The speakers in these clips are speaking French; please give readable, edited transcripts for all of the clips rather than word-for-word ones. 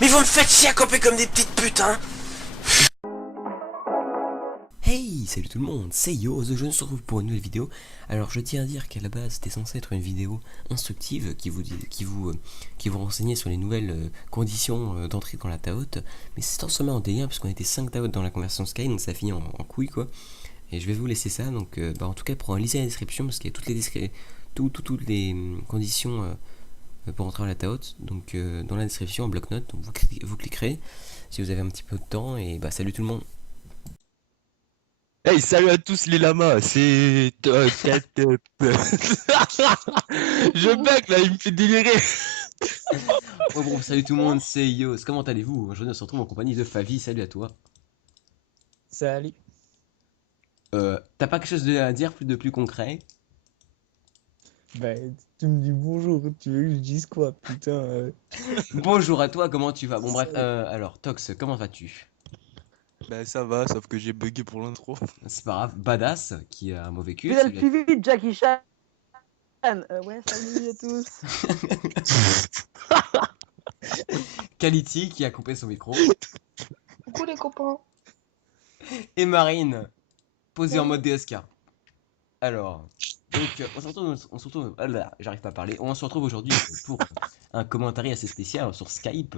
Mais vous me faites chier à camper comme des petites putes, hein. Hey, salut tout le monde, c'est Yo, je me retrouve pour une nouvelle vidéo. Alors je tiens à dire qu'à la base c'était censé être une vidéo instructive qui vous renseignait sur les nouvelles conditions d'entrée dans la Taot. Mais c'est transformé en délire parce qu'on était 5 Taot dans la conversion Sky, donc ça finit en couille quoi. Et je vais vous laisser ça, donc en tout cas lisez la description parce qu'il y a toutes les conditions pour entrer dans la Taot. Donc dans la description en bloc-notes, donc vous cliquerez si vous avez un petit peu de temps et salut tout le monde. Hey, salut à tous les lamas, c'est... Je bug là, il me fait délirer. Bon, salut tout le monde, c'est Yos, comment allez-vous? Aujourd'hui on se retrouve en compagnie de Favi, salut à toi. Salut. T'as pas quelque chose à dire de plus concret? Bah, tu me dis bonjour, tu veux que je dise quoi, putain Bonjour à toi, comment tu vas? Bon bref, alors Tox, comment vas-tu? Bah ça va, sauf que j'ai bugué pour l'intro. C'est pas grave, Badass, qui a un mauvais cul. Pédale plus vite, Jackie Chan. Ouais, salut à tous. Kaliti, qui a coupé son micro. Coucou les copains. Et Marine, posée en mode DSK. Alors, donc on se retrouve, ah là, j'arrive pas à parler. On se retrouve aujourd'hui pour un commentaire assez spécial sur Skype.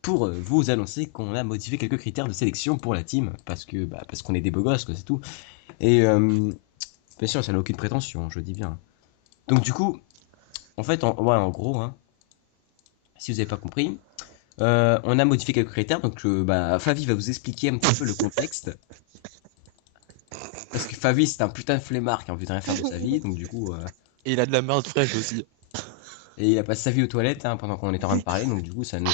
Pour vous annoncer qu'on a modifié quelques critères de sélection pour la team, parce qu'on est des beaux gosses, quoi, c'est tout. Et bien sûr, ça n'a aucune prétention, je dis bien. Donc du coup, en fait, en gros, hein, si vous n'avez pas compris, on a modifié quelques critères, donc Favi va vous expliquer un petit peu le contexte. Parce que Favi, c'est un putain de flemmard qui a envie de rien faire de sa vie, donc du coup... Et il a de la merde fraîche aussi. Et il a passé sa vie aux toilettes hein, pendant qu'on était en train de parler, donc du coup, ça nous...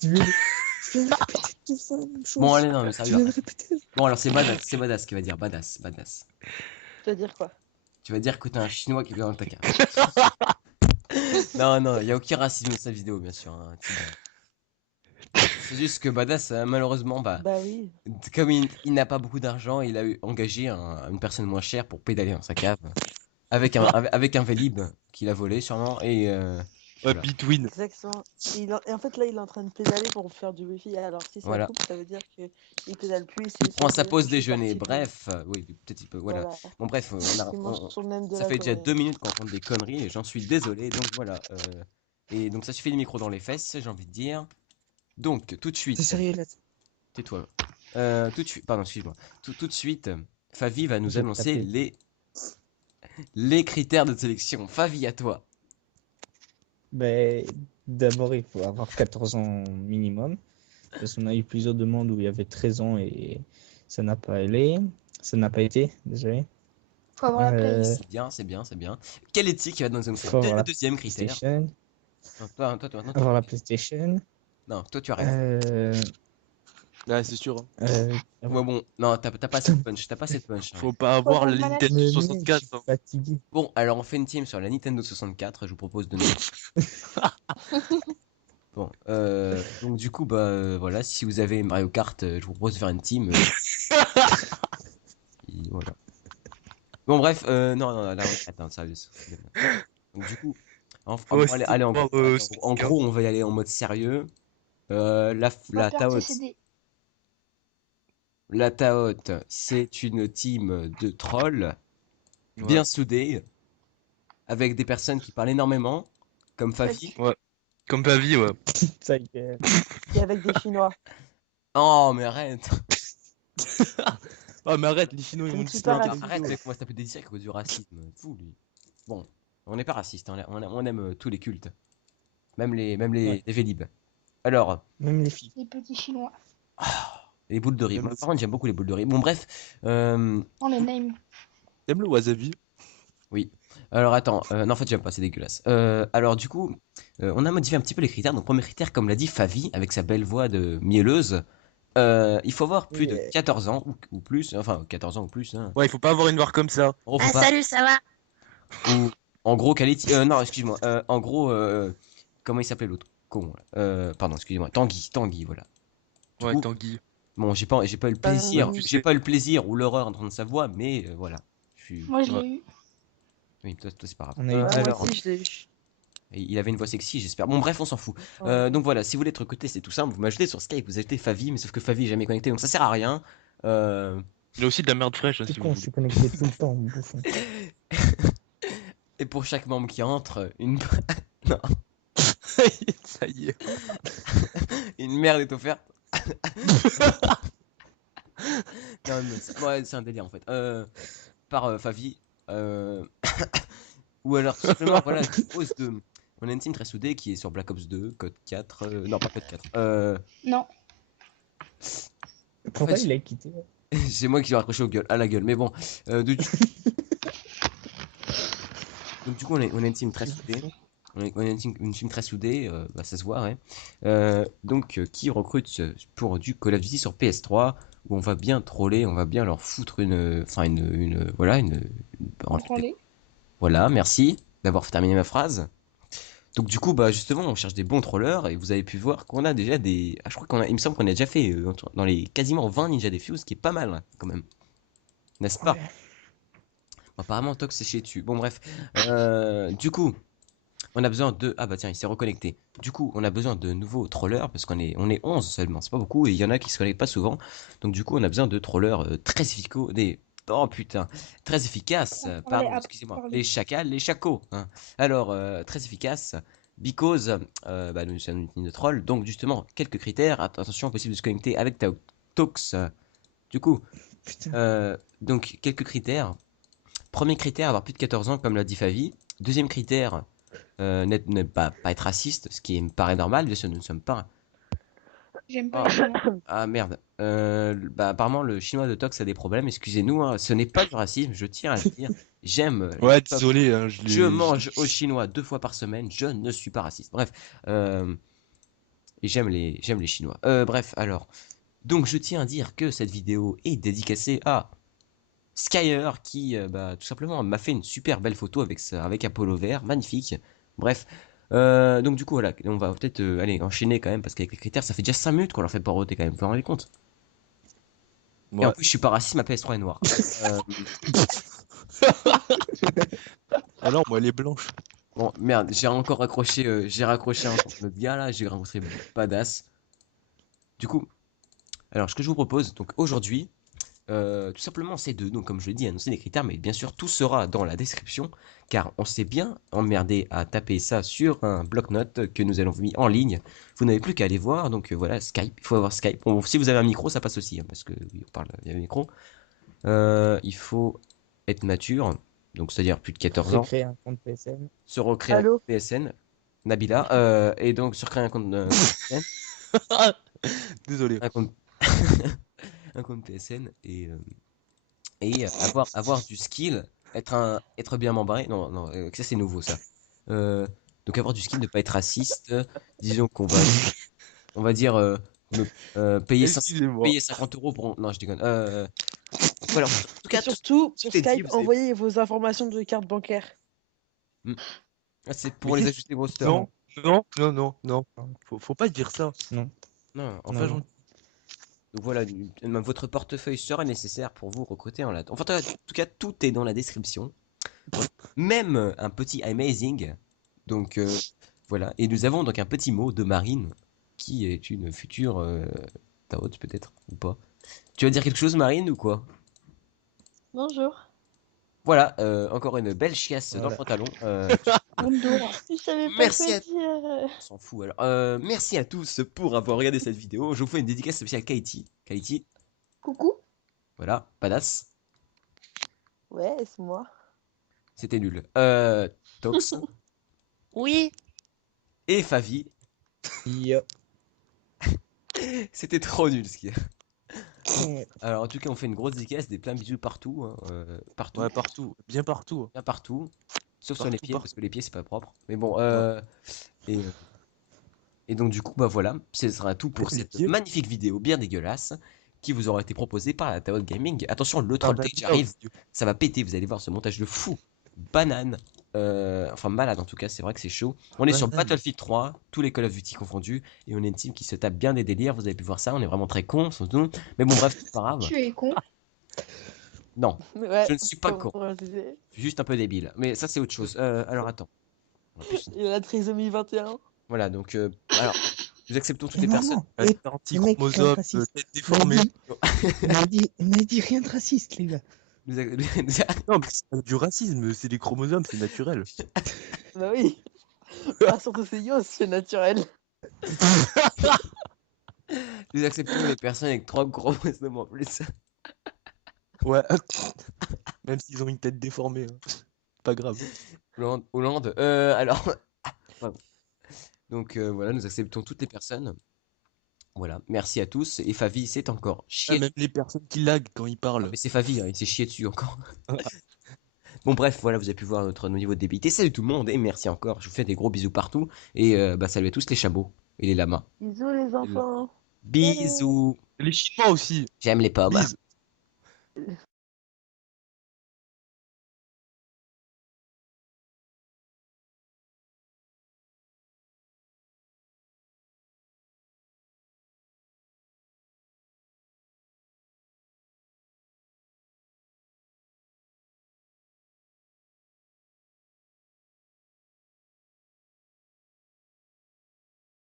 Tu veux me répéter tout ça, même chose. Bon, allez, non, mais Tu veux sérieux. me répéter. Bon, alors c'est Badass qui va dire, Badass. Tu vas dire quoi? Tu vas dire que t'es un chinois qui vient dans ta carte. Non, il y a aucun racisme dans cette vidéo, bien sûr. Hein, c'est juste que Badass, malheureusement, Bah oui. comme il n'a pas beaucoup d'argent, il a engagé une personne moins chère pour pédaler dans sa cave. Avec un Vélib qu'il a volé, sûrement, et... Ouais, voilà. Between. Exactement. Et en fait, là, il est en train de pédaler pour faire du wifi. Alors, si ça Voilà. coupe, ça veut dire qu'il pédale plus. Il prend sa pause déjeuner, bref, oui, peut-être il peut, voilà. Bon, bref, Il mange sur le même de ça la fait déjà journée. 2 minutes qu'on raconte des conneries et j'en suis désolé, donc voilà. Et donc ça suffit les micros dans les fesses, j'ai envie de dire. Donc, tout de suite. T'es sérieux là? Tais-toi. Tout de suite, pardon, excuse-moi. Tout de suite, Favi va nous Je vais annoncer taper. les critères de sélection. Favi, à toi. Bah, d'abord, il faut avoir 14 ans minimum. Parce qu'on a eu plusieurs demandes où il y avait 13 ans et ça n'a pas allé. Ça n'a pas été, désolé. Faut avoir la play. C'est bien. Quelle éthique qui va nous annoncer Faut avoir la deuxième critère. PlayStation. Non, toi, maintenant, Avoir la PlayStation. non, toi, tu arrêtes. Ouais, c'est sûr. Hein. Ouais, bon, non, t'as pas assez de punch, hein. Faut pas avoir avoir la une manette. Nintendo Mais mec, 64. je suis Hein. fatigué. Bon, alors on fait une team sur la Nintendo 64, je vous propose de Bon, donc du coup, voilà, si vous avez Mario Kart, je vous propose de faire une team. Et voilà. Bon, bref, non, là, attends, sérieux. Donc du coup, allez, en gros, on va y aller en mode sérieux. On va Taot, CCD. la Taot, c'est une team de trolls bien soudés, avec des personnes qui parlent énormément, comme Fafi. Ouais. Comme Pavi, ouais. Ça y est. Et avec des Chinois. Oh, mais arrête! Oh, mais arrête, les Chinois, ils Je vont ne suis te pas sniper. raciste. Arrête avec moi, ça taper des tirs à cause du racisme. Fou, lui. Bon, on n'est pas raciste, hein, on aime tous les cultes. Même les Ouais. Vélib. Alors, Même les filles. Les petits chinois. les boules de riz. Même Moi, le- par contre, j'aime beaucoup les boules de riz. Bon, bref. On les name. T'aimes le wasabi? Oui. Alors, attends. Non, en fait, j'aime pas, c'est dégueulasse. Alors, du coup, on a modifié un petit peu les critères. Donc, premier critère, comme l'a dit Favi, avec sa belle voix de mielleuse. Il faut avoir plus de 14 ans ou plus. Enfin, 14 ans ou plus. Hein. Ouais, il faut pas avoir une voix comme ça. En gros, faut pas. Salut, ça va? Ou, en gros, quality. Non, excuse-moi. En gros, comment il s'appelait l'autre con là pardon, excusez-moi. Tanguy, voilà. Du Ouais, coup, Tanguy. bon, j'ai pas eu le plaisir. Tanguy. J'ai pas eu le plaisir ou l'horreur d'entendre sa voix, mais voilà. Je suis. Moi, je Ouais. l'ai eu. Oui, toi c'est pas grave. On a eu Ouais, moi Alors, aussi, je l'ai eu. Et il avait une voix sexy, j'espère. Bon, bref, on s'en fout. Ouais. Donc voilà, si vous voulez être recruté, c'est tout simple. Vous m'ajoutez sur Skype, vous ajoutez Favi, mais sauf que Favi est jamais connecté, donc ça sert à rien. Euh, Il y a aussi de la merde fraîche, hein, C'est si vous con, je voulez. suis connecté tout le temps, bouffon. Et pour chaque membre qui entre, non, Ça y est. une merde est offerte. Non, mais ouais, c'est un délire en fait. Par Favi. Ou alors tout simplement, voilà, je propose de. On a une team très soudée qui est sur Black Ops 2, Code 4. Non, pas Code 4. Non. Pourquoi fait, il a quitté? C'est moi qui l'ai raccroché à la gueule, mais bon. Donc du coup, on a une team très soudée. On a une team très soudée, bah, ça se voit, ouais. Qui recrute pour du Call of Duty sur PS3, où on va bien troller, on va bien leur foutre voilà, Contrôlé. voilà, merci d'avoir terminé ma phrase. Donc du coup, bah justement, on cherche des bons trollers, et vous avez pu voir qu'on a déjà des... Ah, je crois il me semble qu'on a déjà fait dans les quasiment 20 Ninja Defuse, ce qui est pas mal, hein, quand même. N'est-ce pas? Ouais. Apparemment, Tox c'est chier dessus. Bon, bref. Du coup, on a besoin de... Ah bah tiens, il s'est reconnecté. Du coup, on a besoin de nouveaux trollers, parce on est 11 seulement, c'est pas beaucoup, et il y en a qui se connectent pas souvent. Donc du coup, on a besoin de trollers très efficaces, Oh putain, très efficaces, Parlez, pardon, excusez-moi, parlez. les chacals, les chacos, hein. Alors, très efficaces, because, bah, nous sommes une team de trolls, donc justement, quelques critères, attention, possible de se connecter avec ta Tox. Du coup, Putain. donc, quelques critères. Premier critère, avoir plus de 14 ans, comme l'a dit Favi. Deuxième critère, ne pas être raciste, ce qui me paraît normal, bien sûr, nous ne sommes pas. J'aime pas Ah, les chinois. ah, merde. Bah, apparemment, le chinois de Tox a des problèmes, excusez-nous, hein, ce n'est pas du racisme, je tiens à le dire. J'aime les Ouais, pop. désolé, hein, Je mange au chinois 2 fois par semaine, je ne suis pas raciste. Bref, et j'aime les chinois. Bref, alors. Donc, je tiens à dire que cette vidéo est dédicacée à Skyer qui bah, tout simplement m'a fait une super belle photo avec un polo vert, magnifique. Bref, donc du coup voilà, on va peut-être aller enchaîner quand même parce qu'avec les critères ça fait déjà 5 minutes qu'on leur fait paroter quand même, vous vous rendez compte? Et en Ouais. plus je suis pas raciste, ma PS3 est noire. Euh, Alors, moi, elle est blanche. bon merde, j'ai raccroché encore notre gars là, j'ai rencontré Badass. Du coup, alors ce que je vous propose, donc aujourd'hui, tout simplement, c'est de, donc, comme je l'ai dit, annoncer des critères, mais bien sûr, tout sera dans la description, car on s'est bien emmerdé à taper ça sur un bloc-notes que nous allons mis en ligne. Vous n'avez plus qu'à aller voir, donc voilà, Skype, il faut avoir Skype. Bon, si vous avez un micro, ça passe aussi, hein, parce que oui, on parle, il y a un micro. Il faut être mature, donc c'est-à-dire plus de 14 ans, Créer un compte PSN. se recréer un Allô? compte PSN, Nabila, et donc se recréer un compte PSN, Désolé. un compte, un compte PSN, et avoir du skill, être bien membré. Non, non, ça c'est nouveau ça. Euh, donc avoir du skill, ne pas être raciste. Disons on va dire, Excusez-moi. payer 50 euros pour. Non, je déconne. Voilà. En tout Et cas, surtout, sur tout est dit. Skype, envoyez vos informations de carte bancaire. Hmm. Ah, c'est Mais pour les qu'est-ce ajouter au roster. Non, non, non, non, non. Faut pas dire ça. Non. Non, Enfin, Non, j'en- non. donc voilà, votre portefeuille sera nécessaire pour vous recruter en latin. Enfin, en tout cas, tout est dans la description. Même un petit amazing. Donc voilà. Et nous avons donc un petit mot de Marine, qui est une future Taot peut-être, ou pas. Tu vas dire quelque chose, Marine, ou quoi? Bonjour. Voilà, encore une belle chiasse dans le Voilà. pantalon. Bonjour. Je savais pas Merci quoi à... dire. On s'en fout alors. Merci à tous pour avoir regardé cette vidéo. Je vous fais une dédicace spéciale à Kaiti. Kaiti, Coucou. voilà, badass. Ouais, c'est moi. C'était nul. Tox Oui. et Favi. Yo. C'était trop nul ce qui est. Ouais. Alors en tout cas, on fait une grosse dédicace, des plein bisous partout, hein, partout, Ouais, partout. Bien partout. bien partout, sauf sur les Partout, pieds partout. parce que les pieds c'est pas propre. Mais bon, et, euh, et donc du coup, bah voilà, ce sera tout pour Les cette pieds. magnifique vidéo bien dégueulasse qui vous aura été proposée par la Tao Gaming. Attention, le troll bah, stage arrive, ça va péter, vous allez voir ce montage de fou, banane, enfin malade en tout cas, c'est vrai que c'est chaud. On est sur Banane. Battlefield 3, tous les Call of Duty confondus, et on est une team qui se tape bien des délires, vous avez pu voir ça, on est vraiment très cons, surtout. Mais bon bref, c'est pas grave. Tu es con. Non, Ouais. je ne suis pas comme con. on disait. Je suis juste un peu débile. Mais ça, c'est autre chose. Alors attends. En plus, Il a la trisomie 21. voilà, donc, alors, nous acceptons toutes les Non, personnes. non, Un et- mec, anti-chromosome, raciste. tête déformée. Il m'a dit rien de raciste, les gars. Nous ac- Non, mais c'est pas du racisme, c'est des chromosomes, c'est naturel. Bah oui. Ah, surtout c'est Yos, c'est naturel. nous acceptons les personnes avec 3 chromosomes en plus. Ouais. Même s'ils ont une tête déformée. Hein. Pas grave. Hollande, alors, pardon. Donc, voilà, nous acceptons toutes les personnes. Voilà, merci à tous. Et Favi, c'est encore Ah, chier. même les personnes qui laguent quand ils Ah, parlent. mais c'est Favi, hein, il s'est chié dessus encore. Bon, bref, voilà, vous avez pu voir notre niveau de débité. Salut tout le monde et merci encore. Je vous fais des gros bisous partout. Et bah, salut à tous les chameaux et les lamas. Bisous les enfants. Bisous. Les Chinois aussi. J'aime les pommes. Bise.